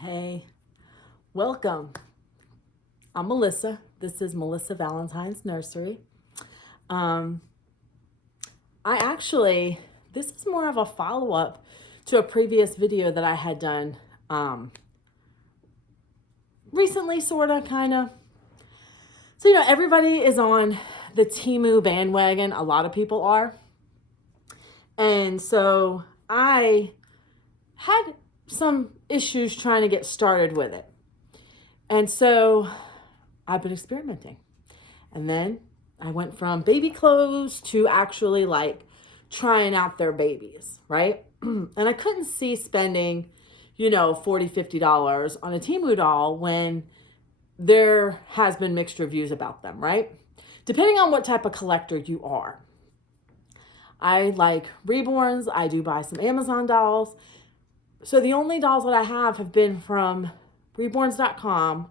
Hey, welcome. I'm Melissa. This is Melissa Valentine's Nursery. Um, this is more of a follow up to a previous video that I had done recently, sort of, kind of. So, everybody is on the TEMU bandwagon. A lot of people are. And so I had some issues trying to get started with it. And so I've been experimenting. And then I went from baby clothes to actually trying out their babies, right? And I couldn't see spending, $40, $50 on a TEMU doll when there has been mixed reviews about them, right? Depending on what type of collector you are. I like reborns. I do buy some Amazon dolls. So the only dolls that I have been from reborns.com,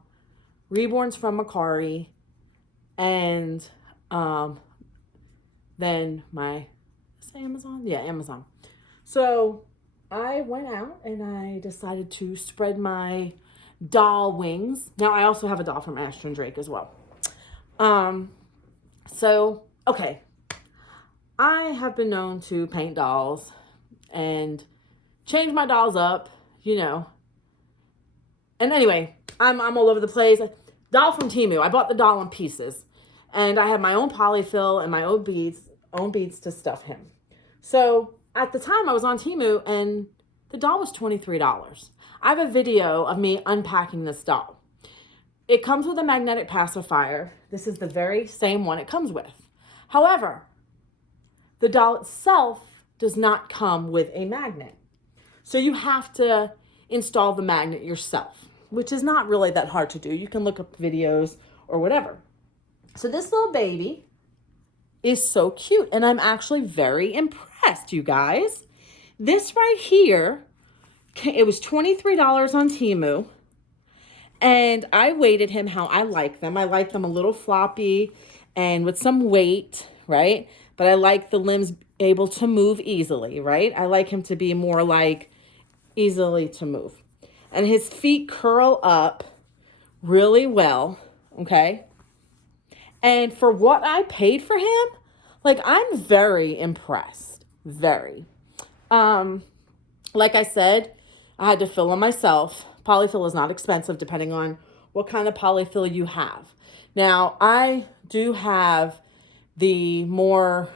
reborns from Macari, and then Amazon? Yeah, Amazon. So I went out and I decided to spread my doll wings. Now I also have a doll from Ashton Drake as well. Okay. I have been known to paint dolls and change my dolls up, And anyway, I'm all over the place. Doll from TEMU. I bought the doll in pieces. And I have my own polyfill and my own beads to stuff him. So at the time I was on TEMU and the doll was $23. I have a video of me unpacking this doll. It comes with a magnetic pacifier. This is the very same one it comes with. However, the doll itself does not come with a magnet. So you have to install the magnet yourself, which is not really that hard to do. You can look up videos or whatever. So this little baby is so cute, and I'm actually very impressed, you guys. This right here, it was $23 on TEMU, and I weighted him how I like them. I like them a little floppy and with some weight, right? But I like the limbs able to move easily, right? I like him to be more like easily to move. And his feet curl up really well, okay? And for what I paid for him, I'm very impressed. Very. Like I said, I had to fill him myself. Polyfill is not expensive depending on what kind of polyfill you have. Now, I do have the more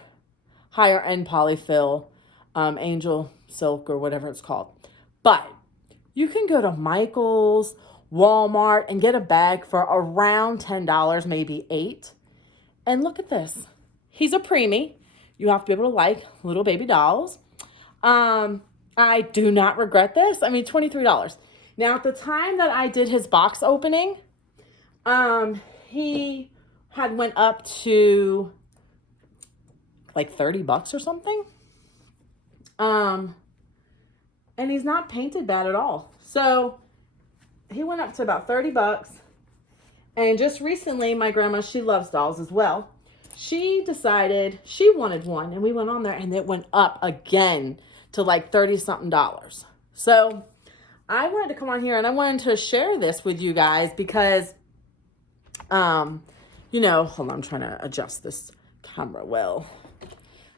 higher end polyfill, Angel Silk or whatever it's called. But you can go to Michael's, Walmart, and get a bag for around $10, maybe $8. And look at this. He's a preemie. You have to be able to like little baby dolls. I do not regret this. I mean, $23. Now, at the time that I did his box opening, he had went up to $30 or something. And he's not painted bad at all. So he went up to about $30. And just recently, my grandma, she loves dolls as well. She decided she wanted one, and we went on there, and it went up again to $30-something. So I wanted to come on here, and I wanted to share this with you guys because, hold on, I'm trying to adjust this camera well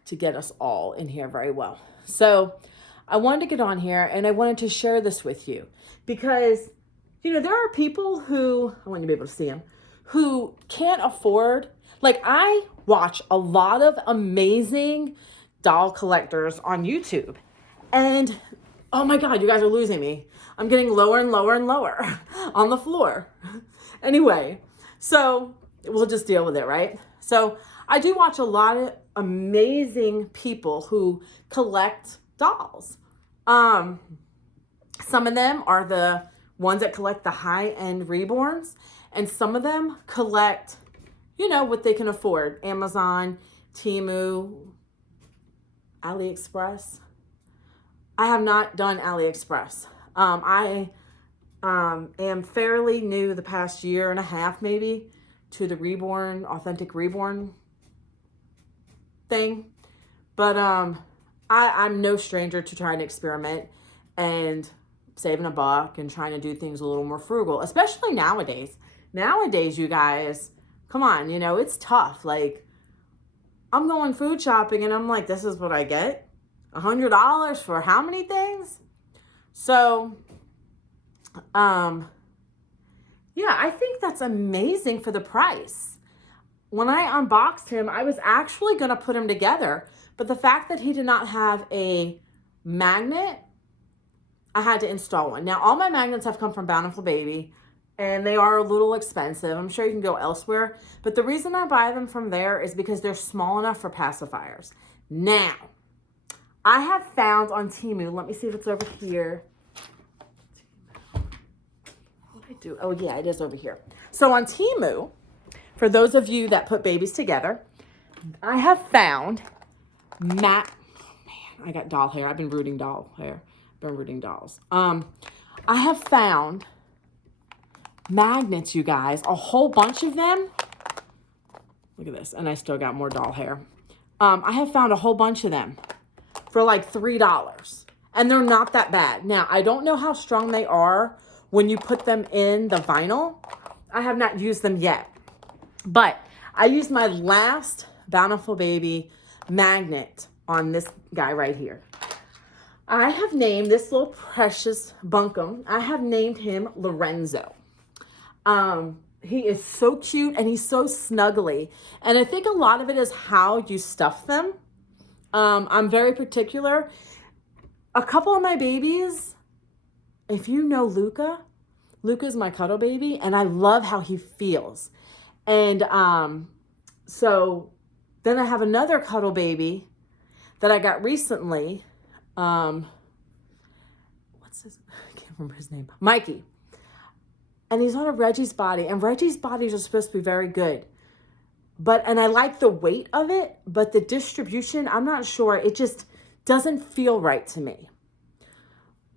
to get us all in here very well. So I wanted to get on here, and I wanted to share this with you because there are people who, I want you to be able to see them, who can't afford, I watch a lot of amazing doll collectors on YouTube. And, oh my God, you guys are losing me. I'm getting lower and lower and lower on the floor. Anyway, so we'll just deal with it, right? So I do watch a lot of amazing people who collect dolls. Some of them are the ones that collect the high-end reborns, and some of them collect, what they can afford. Amazon, TEMU, AliExpress. I have not done AliExpress. I am fairly new the past year and a half, maybe, to the reborn, authentic reborn thing. But I'm no stranger to trying to experiment and saving a buck and trying to do things a little more frugal, especially nowadays. Nowadays, you guys, come on, you know, it's tough. Like, I'm going food shopping and I'm like, this is what I get? $100 for how many things? So, yeah, I think that's amazing for the price. When I unboxed him, I was actually going to put him together, but the fact that he did not have a magnet, I had to install one. Now, all my magnets have come from Bountiful Baby, and they are a little expensive. I'm sure you can go elsewhere, but the reason I buy them from there is because they're small enough for pacifiers. Now, I have found on TEMU, let me see if it's over here. What did I do? Oh, yeah, it is over here. So on TEMU, for those of you that put babies together, I have found I got doll hair. I've been rooting doll hair. Been rooting dolls. I have found magnets, you guys, a whole bunch of them. Look at this. And I still got more doll hair. I have found a whole bunch of them for like $3. And they're not that bad. Now, I don't know how strong they are when you put them in the vinyl. I have not used them yet. But I used my last Bountiful Baby magnet on this guy right here. I have named this little precious bunkum, I have named him Lorenzo. He is so cute and he's so snuggly. And I think a lot of it is how you stuff them. I'm very particular. A couple of my babies, if you know Luca's my cuddle baby, and I love how he feels. And so then I have another cuddle baby that I got recently. What's his, I can't remember his name. Mikey. And he's on a Reggie's body, and Reggie's bodies are supposed to be very good. And I like the weight of it, but the distribution, I'm not sure. It just doesn't feel right to me.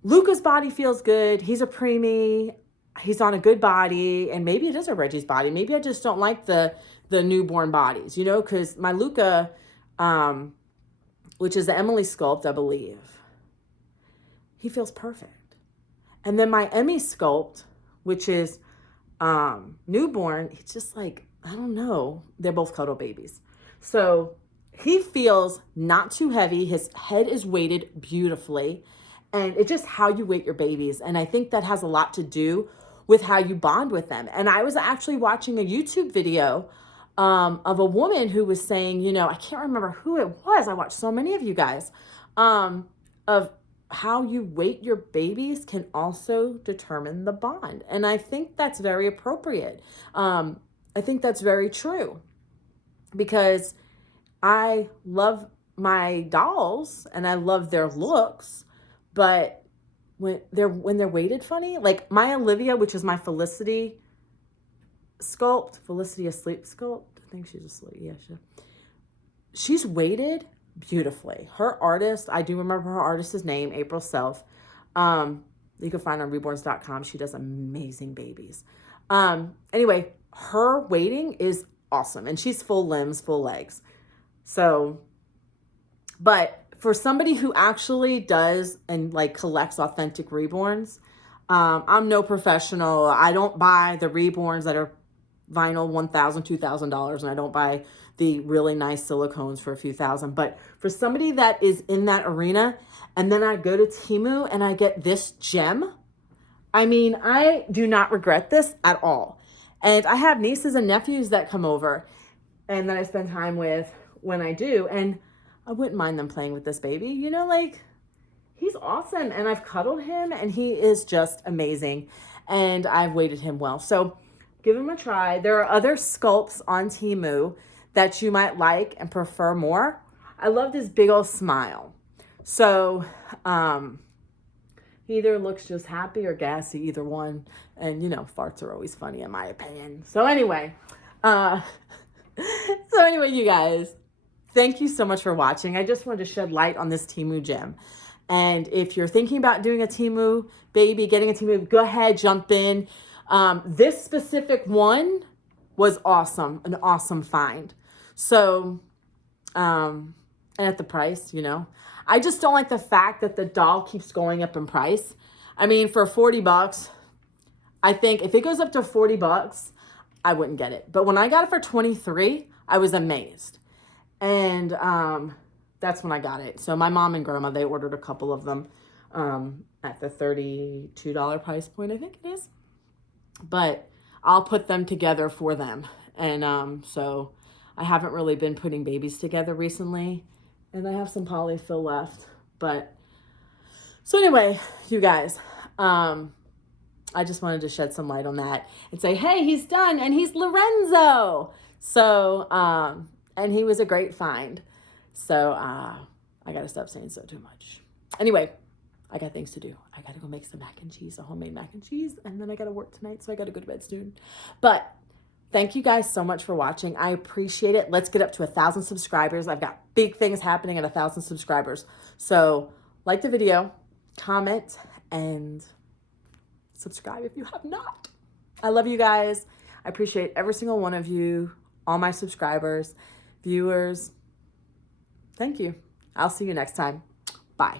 Luca's body feels good. He's a preemie. He's on a good body, and maybe it is a Reggie's body. Maybe I just don't like the newborn bodies, you know, because my Luca, which is the Emily sculpt, I believe, he feels perfect. And then my Emmy sculpt, which is newborn, it's just like, I don't know. They're both cuddle babies. So he feels not too heavy. His head is weighted beautifully. And it's just how you weight your babies. And I think that has a lot to do with how you bond with them. And I was actually watching a YouTube video of a woman who was saying, you know, I can't remember who it was. I watched so many of you guys, of how you weight your babies can also determine the bond. And I think that's very appropriate. I think that's very true, because I love my dolls and I love their looks, but when they're weighted funny, like my Olivia, which is my Felicity asleep sculpt. I think she's asleep. Yeah, she's weighted beautifully. Her artist, I do remember her artist's name, April Self. You can find her on reborns.com. She does amazing babies. Anyway, her weighting is awesome, and she's full limbs, full legs. So, but for somebody who actually does and like collects authentic reborns, I'm no professional. I don't buy the reborns that are vinyl $1,000, $2,000, and I don't buy the really nice silicones for a few thousand. But for somebody that is in that arena, and then I go to TEMU and I get this gem, I mean, I do not regret this at all. And I have nieces and nephews that come over and that I spend time with when I do, and I wouldn't mind them playing with this baby. You know, like, he's awesome, and I've cuddled him, and he is just amazing, and I've weighted him well. So give him a try. There are other sculpts on TEMU that you might like and prefer more. I love this big old smile. So he either looks just happy or gassy, either one. And, you know, farts are always funny in my opinion. So anyway, you guys, thank you so much for watching. I just wanted to shed light on this TEMU gem. And if you're thinking about doing a TEMU baby, getting a TEMU, go ahead, jump in. This specific one was awesome, an awesome find. So, and at the price, you know, I just don't like the fact that the doll keeps going up in price. I mean, for 40 bucks, I think if it goes up to 40 bucks, I wouldn't get it. But when I got it for 23, I was amazed. And that's when I got it. So my mom and grandma, they ordered a couple of them at the $32 price point, I think it is. But I'll put them together for them. And so I haven't really been putting babies together recently. And I have some polyfill left. But so anyway, you guys, I just wanted to shed some light on that and say, hey, he's done, and he's Lorenzo. So, and he was a great find. So, I got to stop saying so too much. Anyway, I got things to do. I got to go make some mac and cheese, a homemade mac and cheese, and then I got to work tonight, so I got to go to bed soon. But thank you guys so much for watching. I appreciate it. Let's get up to 1,000 subscribers. I've got big things happening at 1,000 subscribers. So, like the video, comment, and subscribe if you have not. I love you guys. I appreciate every single one of you, all my subscribers, viewers. Thank you. I'll see you next time. Bye.